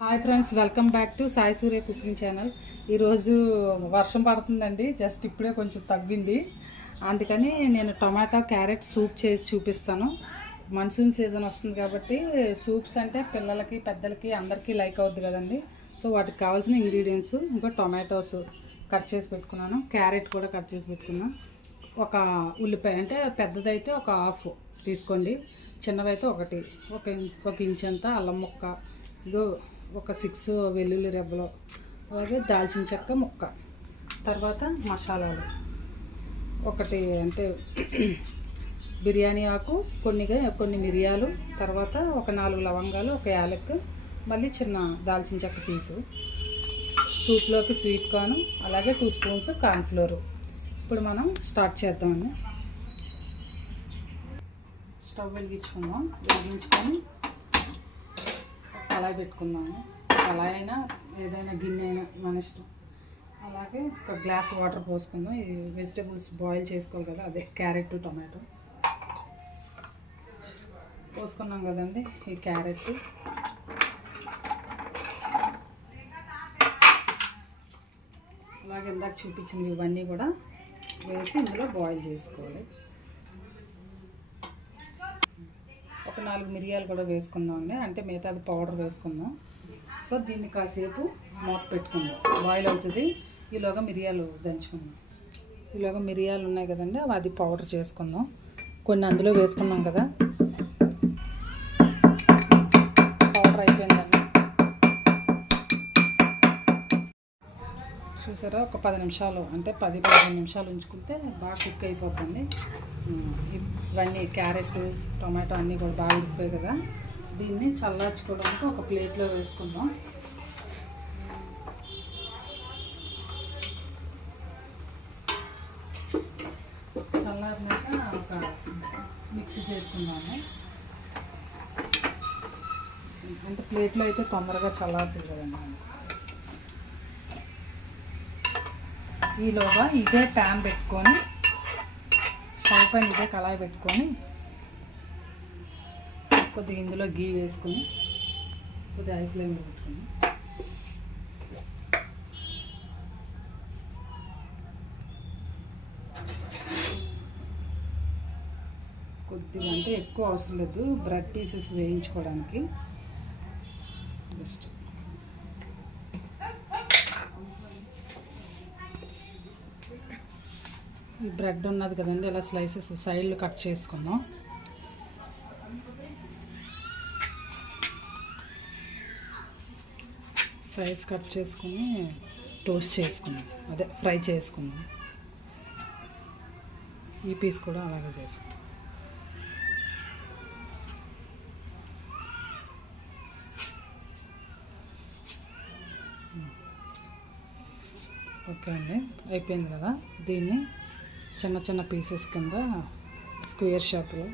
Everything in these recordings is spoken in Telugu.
Hi friends, welcome back to Sai Surya cooking channel. ఈరోజు వర్షం పడుతుందండి, జస్ట్ ఇప్పుడే కొంచెం తగ్గింది. అందుకని నేను టమాటా క్యారెట్ సూప్ చేసి చూపిస్తాను. మాన్సూన్ సీజన్ వస్తుంది కాబట్టి సూప్స్ అంటే పిల్లలకి పెద్దలకి అందరికీ లైక్ అవుద్ది కదండి. సో వాటికి కావాల్సిన ఇంగ్రీడియంట్స్ ఇంకా టొమాటోస్ కట్ చేసి పెట్టుకున్నాను, క్యారెట్ కూడా కట్ చేసి పెట్టుకున్నాను. ఒక ఉల్లిపాయ అంటే పెద్దదైతే ఒక హాఫ్ తీసుకోండి, చిన్నవైతే ఒక ఇంచ్ అంతా అల్లం ముక్క, ఇదో ఒక 6 వెల్లుల్లి రెబ్బలు, అలాగే దాల్చిన చెక్క ముక్క, తర్వాత మసాలాలు ఒకటి అంటే బిర్యానీ ఆకు, కొన్ని మిరియాలు, తర్వాత ఒక 4 లవంగాలు, ఒక యాలక్, మళ్ళీ చిన్న దాల్చిన చెక్క పీసు, సూప్లోకి స్వీట్ కార్న్, అలాగే 2 స్పూన్స్ కార్న్ఫ్లోర్. ఇప్పుడు మనం స్టార్ట్ చేద్దామండి. స్టవ్ వెలిగించుకొని కళాయి పెట్టుకుందాము. కళాయి అయినా ఏదైనా గిన్నె అయినా మన ఇష్టం. అలాగే ఒక గ్లాస్ వాటర్ పోసుకుందాం. ఈ వెజిటేబుల్స్ బాయిల్ చేసుకోవాలి కదా, అదే క్యారెట్ టొమాటో పోసుకున్నాం కదండి. ఈ క్యారెట్, అలాగే ఇందాక చూపించినవి ఇవన్నీ కూడా వేసి ఇందులో బాయిల్ చేసుకోవాలి. ఒక 4 మిరియాలు కూడా వేసుకుందామండి, అంటే మిగతాది పౌడర్ వేసుకుందాం. సో దీన్ని కాసేపు మూత పెట్టుకుందాం, బాయిల్ అవుతుంది. ఈలోగా మిరియాలు దంచుకుందాం. ఈలోగా మిరియాలు ఉన్నాయి కదండి, అది పౌడర్ చేసుకుందాం. కొన్ని అందులో వేసుకున్నాం కదా, పౌడర్ అయిపోయిందండి. చూసారా, ఒక 10 నిమిషాలు అంటే 10-15 నిమిషాలు ఉంచుకుంటే బాగా కుక్ అయిపోతుంది. ఇవన్నీ క్యారెట్ టొమాటో అన్నీ కూడా బాగా ఉడికిపోయాయి కదా. దీన్ని చల్లార్చుకోవడానికి ఒక ప్లేట్లో వేసుకుందాం. చల్లారినాక ఒక మిక్సీ చేసుకుందాము. అంటే ప్లేట్లో అయితే తొందరగా చల్లారుతుంది కదండి. ఈలోగా ఇదే ప్యాన్ పెట్టుకొని, స్టవ్ పైన ఇదే కళాయి పెట్టుకొని, కొద్దిగా ఇందులో గీ వేసుకొని, కొద్దిగా హై ఫ్లేమ్లో పెట్టుకొని, కొద్దిగా అంటే ఎక్కువ అవసరం లేదు, బ్రెడ్ పీసెస్ వేయించుకోవడానికి జస్ట్. ఈ బ్రెడ్ ఉన్నది కదండి, ఇలా స్లైసెస్ సైడ్లు కట్ చేసుకుందాం. సైజ్ కట్ చేసుకుని టోస్ట్ చేసుకుందాం, అదే ఫ్రై చేసుకుందాం. ఈ పీస్ కూడా అలాగే చేసుకుందాం. ఓకే అండి, అయిపోయింది కదా. దీన్ని చిన్న చిన్న పీసెస్ కింద స్క్వేర్ షేప్లో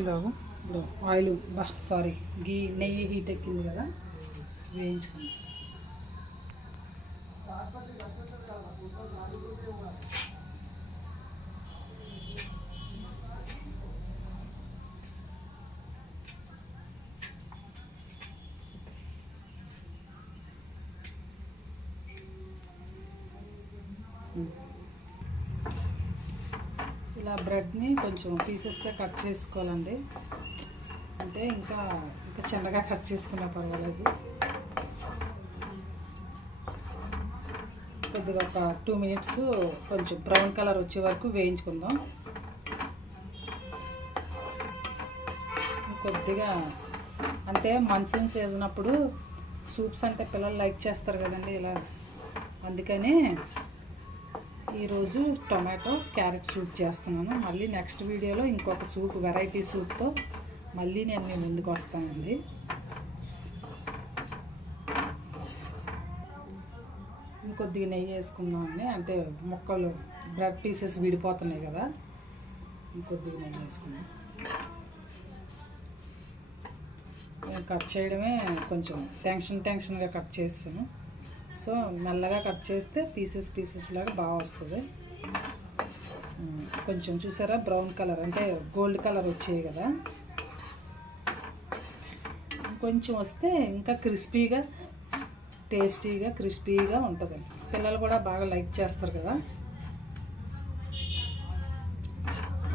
ఇలాగా. ఇప్పుడు ఆయిల్ నెయ్యి హీట్ ఎక్కింది కదా, వేయించుకుందాం. ఇలా బ్రెడ్ని కొంచెం పీసెస్గా కట్ చేసుకోవాలండి, అంటే ఇంకా చిన్నగా కట్ చేసుకున్నా పర్వాలేదు. కొద్దిగా ఒక 2 మినిట్స్ కొంచెం బ్రౌన్ కలర్ వచ్చే వరకు వేయించుకుందాం. కొద్దిగా అంటే మాన్సూన్ సీజన్ అప్పుడు సూప్స్ అంటే పిల్లలు లైక్ చేస్తారు కదండి ఇలా. అందుకని ఈరోజు టొమాటో క్యారెట్ సూప్ చేస్తున్నాను. మళ్ళీ నెక్స్ట్ వీడియోలో ఇంకొక సూప్, వెరైటీ సూప్తో మళ్ళీ నేను మీ ముందుకు వస్తానండి. ఇంకొద్దిగా నెయ్యి వేసుకున్నామండి, అంటే ముక్కలు బ్రెడ్ పీసెస్ విడిపోతున్నాయి కదా, ఇంకొద్దిగా నెయ్యి వేసుకున్నాం. కట్ చేయడమే కొంచెం టెన్షన్గా కట్ చేస్తాను. సో మెల్లగా కట్ చేస్తే పీసెస్ లాగా బాగా వస్తుంది. కొంచెం చూసారా బ్రౌన్ కలర్ అంటే గోల్డ్ కలర్ వచ్చాయి కదా, కొంచెం వస్తే ఇంకా క్రిస్పీగా ఉంటుంది. పిల్లలు కూడా బాగా లైక్ చేస్తారు కదా.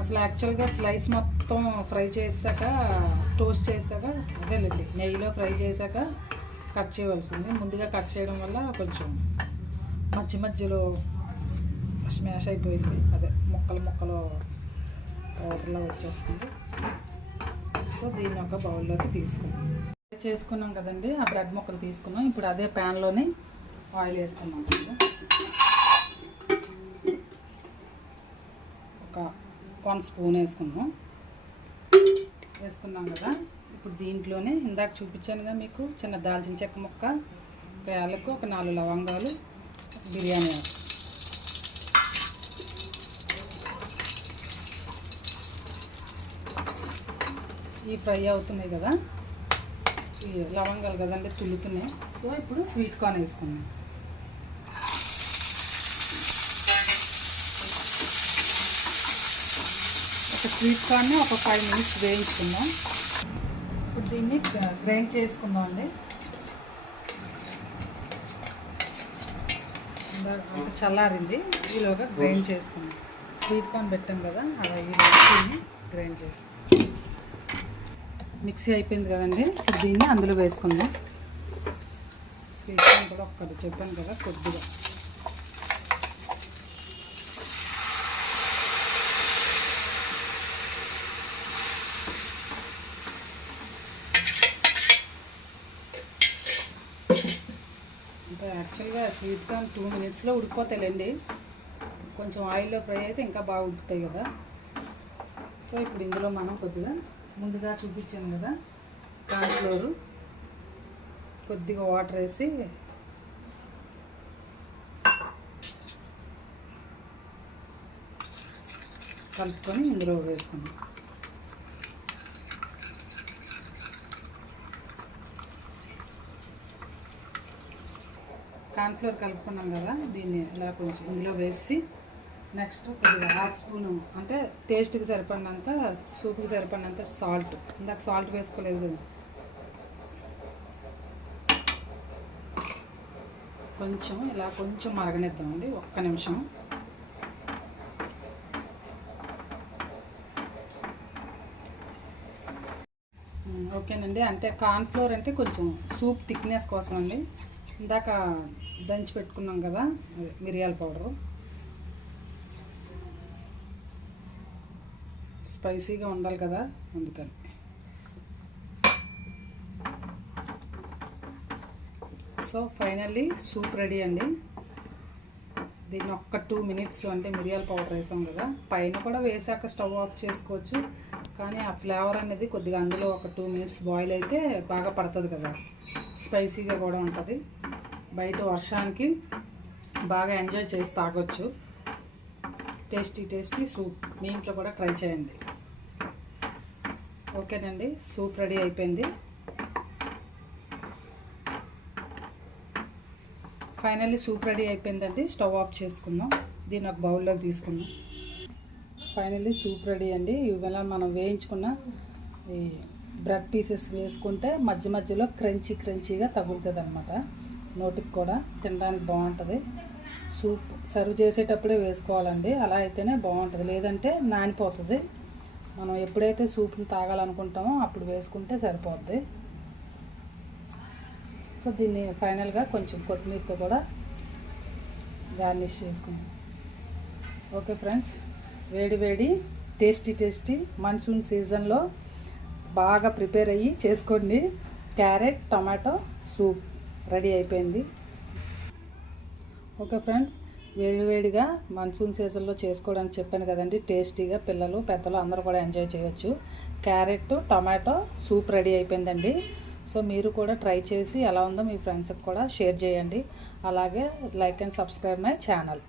అసలు యాక్చువల్గా స్లైస్ మొత్తం ఫ్రై చేసాక టోస్ట్ చేసాక అదేలేండి నెయ్యిలో ఫ్రై చేశాక కట్ చేయవలసింది. ముందుగా కట్ చేయడం వల్ల కొంచెం మధ్యలో స్మాష్ అయిపోయింది, అదే ముక్కలు వాటర్లో వచ్చేస్తుంది. సో దీన్ని ఒక బౌల్లోకి చేసుకున్నాం కదండి. ఆ బ్రెడ్ ముక్కలు తీసుకున్నాం. ఇప్పుడు అదే ప్యాన్లోని ఆయిల్ వేసుకున్నాం. ఒక 1 స్పూన్ వేసుకున్నాం కదా. ఇప్పుడు దీంట్లోనే ఇందాక చూపించానుగా మీకు చిన్న దాల్చిన చెక్క ముక్క, యాలకు, ఒక 4 లవంగాలు, బిర్యానీ ఆకు. ఈ ఫ్రై అవుతున్నాయి కదా, ఈ లవంగాలు కదండి తుల్లుతున్నాయి. సో ఇప్పుడు స్వీట్ కార్న్ వేసుకున్నాం. ఒక స్వీట్ కార్న్ని ఒక 5 మినిట్స్ వేయించుకుందాం. ఇప్పుడు దీన్ని గ్రైండ్ చేసుకుందాం అండి. అంత చల్లారింది, ఈలోగా గ్రైండ్ చేసుకుందాం. స్వీట్ కార్న్ పెట్టాం కదా, అలా ఈ గ్రైండ్ చేసుకుందాం. మిక్సీ అయిపోయింది కదండి. ఇప్పుడు దీన్ని అందులో వేసుకుందాం. స్వీట్ కార్న్ కూడా ఒక్కటి చెప్పాను కదా, కొద్దిగా అంటే యాక్చువల్గా స్వీట్ కార్న్ 2 మినిట్స్లో ఉడికిపోతాయిలేండి. కొంచెం ఆయిల్లో ఫ్రై అయితే ఇంకా బాగా ఉడుకుతాయి కదా. సో ఇప్పుడు ఇందులో మనం కొద్దిగా ముందుగా చూపించాను కదా కార్న్ఫ్లోర్, కొద్దిగా వాటర్ వేసి కలుపుకొని ఇందులో వేసుకుందాం. కార్న్ఫ్లోర్ కలుపుకున్నాం కదా, దీన్ని ఇలా కొంచెం ఇందులో వేసి నెక్స్ట్ కొద్దిగా 1/2 స్పూను అంటే టేస్ట్కి సరిపడినంత, సూప్కి సరిపడినంత సాల్ట్. ఇందాక సాల్ట్ వేసుకోలేదు కదా, కొంచెం ఇలా కొంచెం మరగనిద్దామండి, 1 నిమిషం. ఓకేనండి. అంటే కార్న్ఫ్లోర్ అంటే కొంచెం సూప్ థిక్నెస్ కోసం అండి. ఇందాక దంచి పెట్టుకున్నాం కదా మిరియాల పౌడరు, స్పైసీగా ఉండాలి కదా, అందుకని. సో ఫైనల్లీ సూప్ రెడీ అండి. దీన్ని ఒక్క 2 మినిట్స్ అంటే మిరియాల పౌడర్ వేసాం కదా, పైన కూడా వేసాక స్టవ్ ఆఫ్ చేసుకోవచ్చు. కానీ ఆ ఫ్లేవర్ అనేది కొద్దిగా అందులో ఒక 2 మినిట్స్ బాయిల్ అయితే బాగా పడుతుంది కదా, స్పైసీగా కూడా ఉంటుంది. బయట వర్షానికి బాగా ఎంజాయ్ చేసి తాగొచ్చు. టేస్టీ సూప్ మీ ఇంట్లో కూడా ట్రై చేయండి. ఓకేనండి, సూప్ రెడీ అయిపోయింది. ఫైనల్లీ సూప్ రెడీ అయిపోయిందండి. స్టవ్ ఆఫ్ చేసుకుందాం. దీన్ని ఒక బౌల్లోకి తీసుకుందాం. ఫైనల్లీ సూప్ రెడీ అండి. ఇవాళ మనం వేయించుకున్న ఈ బ్రెడ్ పీసెస్ వేసుకుంటే మధ్యలో క్రంచీగా తగులుతుంది అనమాట. నోటికి కూడా తినడానికి బాగుంటుంది. సూప్ సర్వ్ చేసేటప్పుడే వేసుకోవాలండి, అలా అయితేనే బాగుంటుంది. లేదంటే నానిపోతుంది. మనం ఎప్పుడైతే సూప్ని తాగాలనుకుంటామో అప్పుడు వేసుకుంటే సరిపోద్ది. సో దీన్ని ఫైనల్గా కొంచెం కొత్తిమీరతో కూడా గార్నిష్ చేసుకుందాం. ఓకే ఫ్రెండ్స్, వేడి టేస్టీ మాన్సూన్ సీజన్లో బాగా ప్రిపేర్ అయ్యి చేసుకోండి. క్యారెట్ టమాటో సూప్ రెడీ అయిపోయింది. ఓకే ఫ్రెండ్స్, వేడిగా మాన్సూన్ సీజన్లో చేసుకోవడానికి చెప్పాను కదండి. టేస్టీగా పిల్లలు పెద్దలు అందరూ కూడా ఎంజాయ్ చేయొచ్చు. క్యారెట్ టమాటో సూప్ రెడీ అయిపోయిందండి. సో మీరు కూడా ట్రై చేసి ఎలా ఉందో మీ ఫ్రెండ్స్కి కూడా షేర్ చేయండి. అలాగే like and subscribe my channel.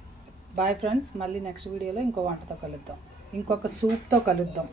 Bye friends, మళ్ళీ నెక్స్ట్ వీడియోలో ఇంకో వంటతో కలుద్దాం, ఇంకొక సూప్తో కలుద్దాం.